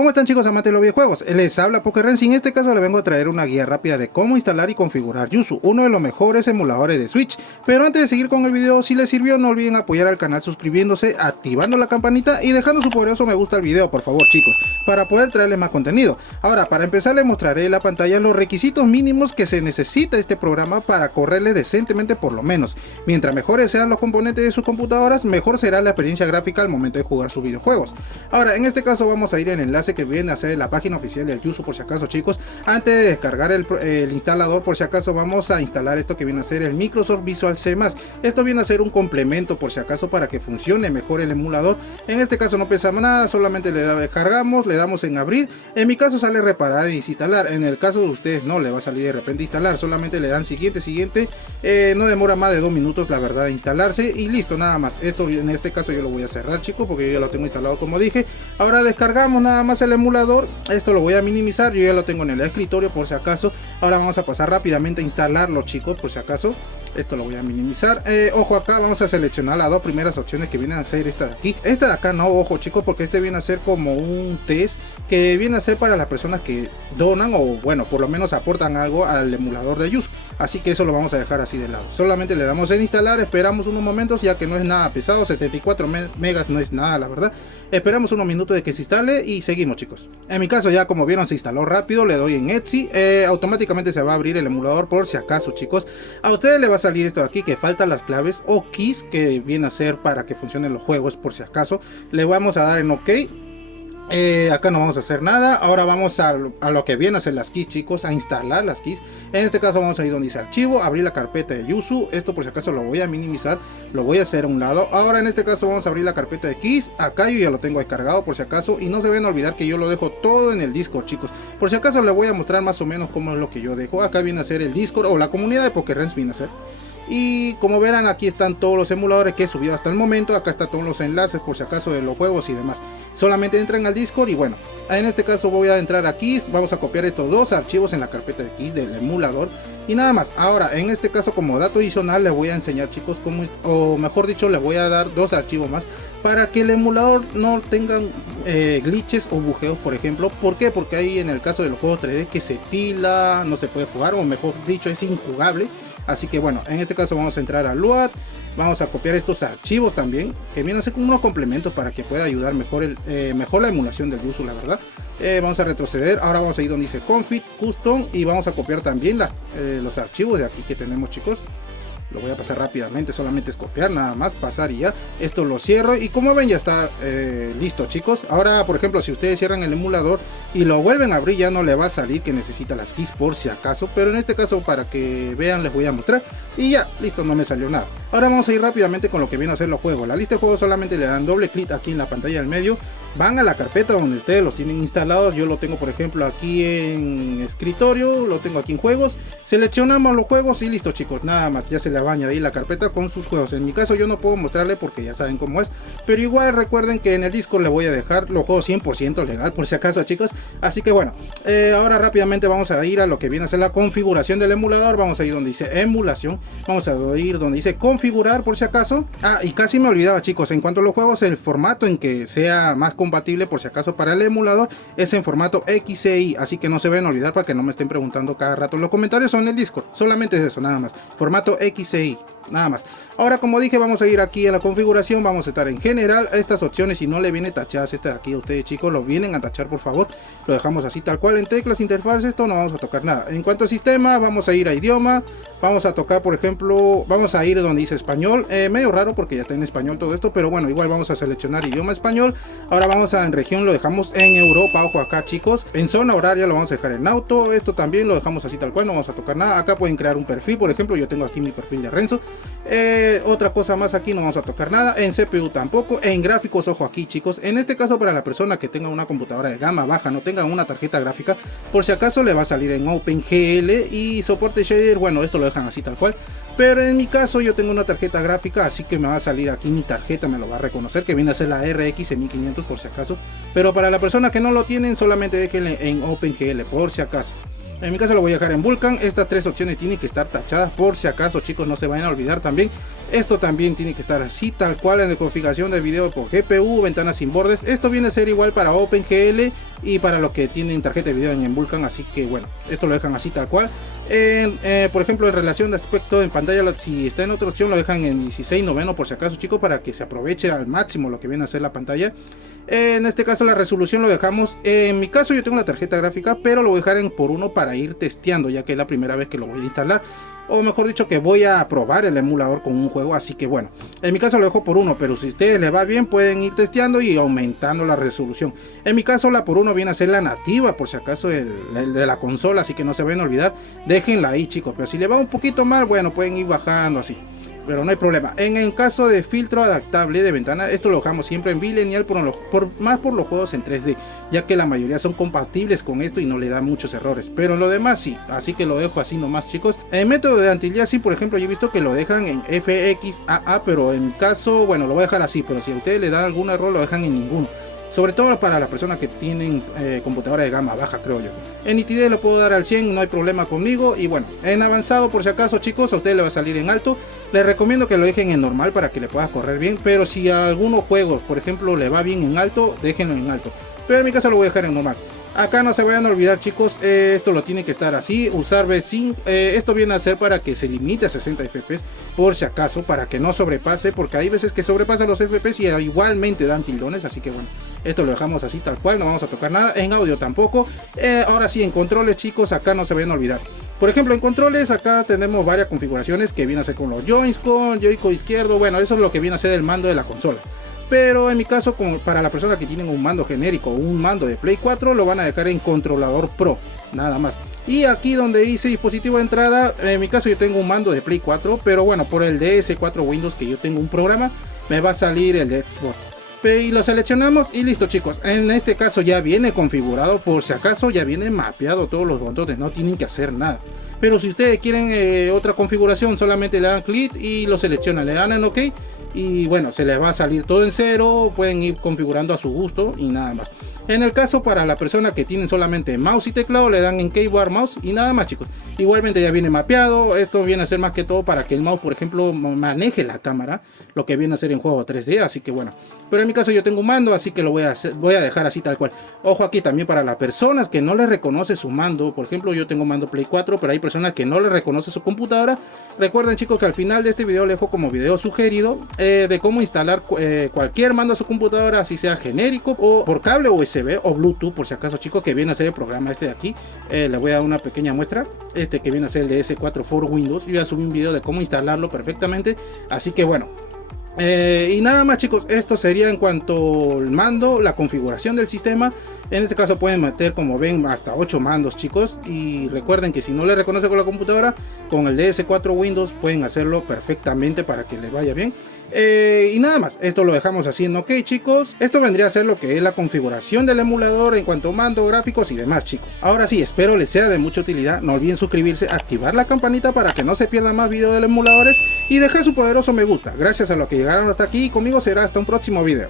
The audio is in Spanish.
¿Cómo están, chicos amantes de los videojuegos? Les habla PokeRens y en este caso le vengo a traer una guía rápida de cómo instalar y configurar Yuzu, uno de los mejores emuladores de Switch. Pero antes de seguir con el video, si les sirvió no olviden apoyar al canal suscribiéndose, activando la campanita y dejando su poderoso me gusta al video, por favor, chicos, para poder traerles más contenido. Ahora, para empezar les mostraré en la pantalla los requisitos mínimos que se necesita este programa para correrle decentemente por lo menos. Mientras mejores sean los componentes de sus computadoras, mejor será la experiencia gráfica al momento de jugar sus videojuegos. Ahora, en este caso vamos a ir en el enlace que viene a ser la página oficial del Yuzu, por si acaso, chicos. Antes de descargar el instalador, por si acaso vamos a instalar esto que viene a ser el Microsoft Visual C+. Esto viene a ser un complemento, por si acaso, para que funcione mejor el emulador. En este caso no pesamos nada, solamente le descargamos, le damos en abrir. En mi caso sale reparar y desinstalar. En el caso de ustedes no le va a salir de repente instalar, solamente le dan siguiente. No demora más de 2 minutos, la verdad, de instalarse y listo, nada más. Esto en este caso yo lo voy a cerrar, chicos, porque yo ya lo tengo instalado, como dije. Ahora descargamos nada más el emulador. Esto lo voy a minimizar, yo ya lo tengo en el escritorio por si acaso. Ahora vamos a pasar rápidamente a instalarlo, chicos, por si acaso. Esto lo voy a minimizar. Ojo, acá vamos a seleccionar las dos primeras opciones que vienen a ser esta de aquí. Esta de acá no, ojo, chicos, porque este viene a ser como un test que viene a ser para las personas que donan o bueno, por lo menos aportan algo al emulador de Yuzu. Así que eso lo vamos a dejar así de lado. Solamente le damos en instalar, esperamos unos momentos, ya que no es nada pesado, 74 megas no es nada, la verdad. Esperamos unos minutos de que se instale y seguimos, chicos. En mi caso ya, como vieron, se instaló rápido. Le doy en Etsy, automáticamente se va a abrir el emulador por si acaso, chicos. A ustedes les va a salir esto de aquí, que faltan las claves o keys, que viene a ser para que funcionen los juegos, por si acaso. Le vamos a dar en OK. Acá no vamos a hacer nada. Ahora vamos a lo que viene a ser las keys, chicos, a instalar las keys. En este caso vamos a ir donde dice archivo, abrir la carpeta de Yuzu. Esto por si acaso lo voy a minimizar, lo voy a hacer a un lado. Ahora en este caso vamos a abrir la carpeta de keys. Acá yo ya lo tengo descargado por si acaso. Y no se deben olvidar que yo lo dejo todo en el Discord, chicos. Por si acaso les voy a mostrar más o menos cómo es lo que yo dejo. Acá viene a ser el Discord o la comunidad de PokeRens viene a ser. Y como verán, aquí están todos los emuladores que he subido hasta el momento. Acá están todos los enlaces por si acaso de los juegos y demás. Solamente entran al Discord y bueno, en este caso voy a entrar aquí. Vamos a copiar estos dos archivos en la carpeta de keys del emulador y nada más. Ahora en este caso, como dato adicional, les voy a enseñar, chicos, cómo, o mejor dicho, les voy a dar dos archivos más para que el emulador no tengan glitches o bujeos, por ejemplo. ¿Por qué? Porque ahí en el caso de los juegos 3D que se tila, no se puede jugar, o mejor dicho, es injugable. Así que bueno, en este caso vamos a entrar a Load. Vamos a copiar estos archivos también, que vienen a ser como unos complementos para que pueda ayudar mejor, mejor la emulación del Yuzu, la verdad. Vamos a retroceder. Ahora vamos a ir donde dice Config, Custom, y vamos a copiar también los archivos de aquí que tenemos, chicos. Lo voy a pasar rápidamente, solamente es copiar, nada más, pasar y ya. Esto lo cierro y como ven ya está listo, chicos. Ahora, por ejemplo, si ustedes cierran el emulador y lo vuelven a abrir, ya no le va a salir que necesita las keys por si acaso. Pero en este caso, para que vean, les voy a mostrar. Y ya, listo, no me salió nada. Ahora vamos a ir rápidamente con lo que viene a ser los juegos. La lista de juegos solamente le dan doble clic aquí en la pantalla del medio. Van a la carpeta donde ustedes los tienen instalados. Yo lo tengo, por ejemplo, aquí en escritorio. Lo tengo aquí en juegos. Seleccionamos los juegos y listo, chicos. Nada más, ya se le va a añadir la carpeta con sus juegos. En mi caso yo no puedo mostrarle porque ya saben cómo es. Pero igual recuerden que en el Discord le voy a dejar los juegos 100% legal, por si acaso, chicos. Así que bueno, ahora rápidamente vamos a ir a lo que viene a ser la configuración del emulador. Vamos a ir donde dice emulación. Vamos a ir donde dice configurar, por si acaso. Ah, y casi me olvidaba, chicos. En cuanto a los juegos, el formato en que sea más compatible, por si acaso, para el emulador es en formato XCI, así que no se deben olvidar para que no me estén preguntando cada rato. Los comentarios son en el Discord, solamente es eso, nada más, formato XCI, nada más. Ahora, como dije, vamos a ir aquí a la configuración, vamos a estar en general. Estas opciones, si no le viene tachadas esta de aquí a ustedes, chicos, lo vienen a tachar, por favor. Lo dejamos así tal cual. En teclas, interfaz, esto no vamos a tocar nada. En cuanto a sistema, vamos a ir a idioma. Vamos a tocar, por ejemplo, vamos a ir donde dice español. Medio raro porque ya está en español todo esto, pero bueno, igual vamos a seleccionar idioma español. Ahora vamos a en región, lo dejamos en Europa, ojo acá, chicos. En zona horaria lo vamos a dejar en auto. Esto también lo dejamos así tal cual, no vamos a tocar nada. Acá pueden crear un perfil, por ejemplo, yo tengo aquí mi perfil de Renzo. Otra cosa más, aquí no vamos a tocar nada. En CPU tampoco. En gráficos, ojo aquí, chicos. En este caso, para la persona que tenga una computadora de gama baja, no tenga una tarjeta gráfica, por si acaso le va a salir en OpenGL y soporte shader. Bueno, esto lo dejan así tal cual. Pero en mi caso yo tengo una tarjeta gráfica, así que me va a salir aquí mi tarjeta, me lo va a reconocer, que viene a ser la RX 1500 por si acaso. Pero para la persona que no lo tienen, solamente déjenle en OpenGL por si acaso. En mi caso lo voy a dejar en Vulkan. Estas tres opciones tienen que estar tachadas por si acaso, chicos, no se vayan a olvidar también. Esto también tiene que estar así tal cual en la configuración del video por GPU, ventanas sin bordes. Esto viene a ser igual para OpenGL y para los que tienen tarjeta de video en Vulkan, así que bueno, esto lo dejan así tal cual. Por ejemplo, en relación de aspecto en pantalla, si está en otra opción lo dejan en 16:9 por si acaso, chicos, para que se aproveche al máximo lo que viene a ser la pantalla. En este caso la resolución lo dejamos, en mi caso yo tengo una tarjeta gráfica, pero lo voy a dejar en por 1 para ir testeando, ya que es la primera vez que lo voy a instalar, o mejor dicho que voy a probar el emulador con un juego, así que bueno, en mi caso lo dejo por 1, pero si a ustedes les va bien pueden ir testeando y aumentando la resolución. En mi caso la por 1 viene a ser la nativa, por si acaso de la consola, así que no se vayan a olvidar, déjenla ahí, chicos, pero si le va un poquito mal, bueno, pueden ir bajando así, pero no hay problema. En el caso de filtro adaptable de ventana, esto lo dejamos siempre en bilineal más por los juegos en 3D, ya que la mayoría son compatibles con esto y no le da muchos errores, pero lo demás sí, así que lo dejo así nomás, chicos. El método de anti-aliasing, por ejemplo, yo he visto que lo dejan en FXAA, pero en mi caso, bueno, lo voy a dejar así, pero si a ustedes le dan algún error lo dejan en ninguno. Sobre todo para las personas que tienen computadora de gama baja, creo yo. En nitidez lo puedo dar al 100, no hay problema conmigo. Y bueno, en avanzado, por si acaso, chicos, a ustedes le va a salir en alto. Les recomiendo que lo dejen en normal para que le pueda correr bien. Pero si a algunos juegos, por ejemplo, le va bien en alto, déjenlo en alto. Pero en mi caso lo voy a dejar en normal. Acá no se vayan a olvidar, chicos, esto lo tiene que estar así, usar V5, esto viene a ser para que se limite a 60 FPS, por si acaso, para que no sobrepase, porque hay veces que sobrepasan los FPS y igualmente dan tildones, así que bueno, esto lo dejamos así tal cual, no vamos a tocar nada, en audio tampoco. Ahora sí, en controles, chicos, acá no se vayan a olvidar. Por ejemplo, en controles acá tenemos varias configuraciones que vienen a ser con los joints, con joystick izquierdo, bueno, eso es lo que viene a ser el mando de la consola. Pero en mi caso, para la persona que tienen un mando genérico o un mando de Play 4, lo van a dejar en controlador Pro, nada más. Y aquí donde dice dispositivo de entrada, en mi caso yo tengo un mando de Play 4, pero bueno, por el DS4 Windows que yo tengo un programa, me va a salir el de Xbox. Y lo seleccionamos y listo, chicos. En este caso ya viene configurado, por si acaso ya viene mapeado todos los botones, no tienen que hacer nada. Pero si ustedes quieren otra configuración, solamente le dan clic y lo seleccionan, le dan en OK. Y bueno, se les va a salir todo en cero, pueden ir configurando a su gusto y nada más. En el caso para la persona que tienen solamente mouse y teclado, le dan en keyboard mouse y nada más, chicos. Igualmente ya viene mapeado, esto viene a ser más que todo para que el mouse, por ejemplo, maneje la cámara, lo que viene a ser en juego 3D, así que bueno. Pero en mi caso yo tengo un mando, así que lo voy a dejar así tal cual. Ojo aquí también para las personas que no les reconoce su mando, por ejemplo yo tengo mando Play 4, pero hay personas que no les reconoce su computadora. Recuerden, chicos, que al final de este video les dejo como video sugerido de cómo instalar cualquier mando a su computadora, así sea genérico o por cable USB o Bluetooth, por si acaso, chicos, que viene a ser el programa este de aquí. Le voy a dar una pequeña muestra, este que viene a ser el de DS4 for Windows. Yo ya subí un video de cómo instalarlo perfectamente, así que bueno. Y nada más, chicos, esto sería en cuanto al mando, la configuración del sistema. En este caso pueden meter, como ven, hasta 8 mandos, chicos. Y recuerden que si no le reconoce con la computadora, con el DS4 Windows pueden hacerlo perfectamente para que les vaya bien. Y nada más, esto lo dejamos así en OK, chicos. Esto vendría a ser lo que es la configuración del emulador en cuanto a mando, gráficos y demás, chicos. Ahora sí, espero les sea de mucha utilidad. No olviden suscribirse, activar la campanita para que no se pierdan más videos de los emuladores y dejar su poderoso me gusta. Gracias a los que llegaron hasta aquí y conmigo será hasta un próximo video.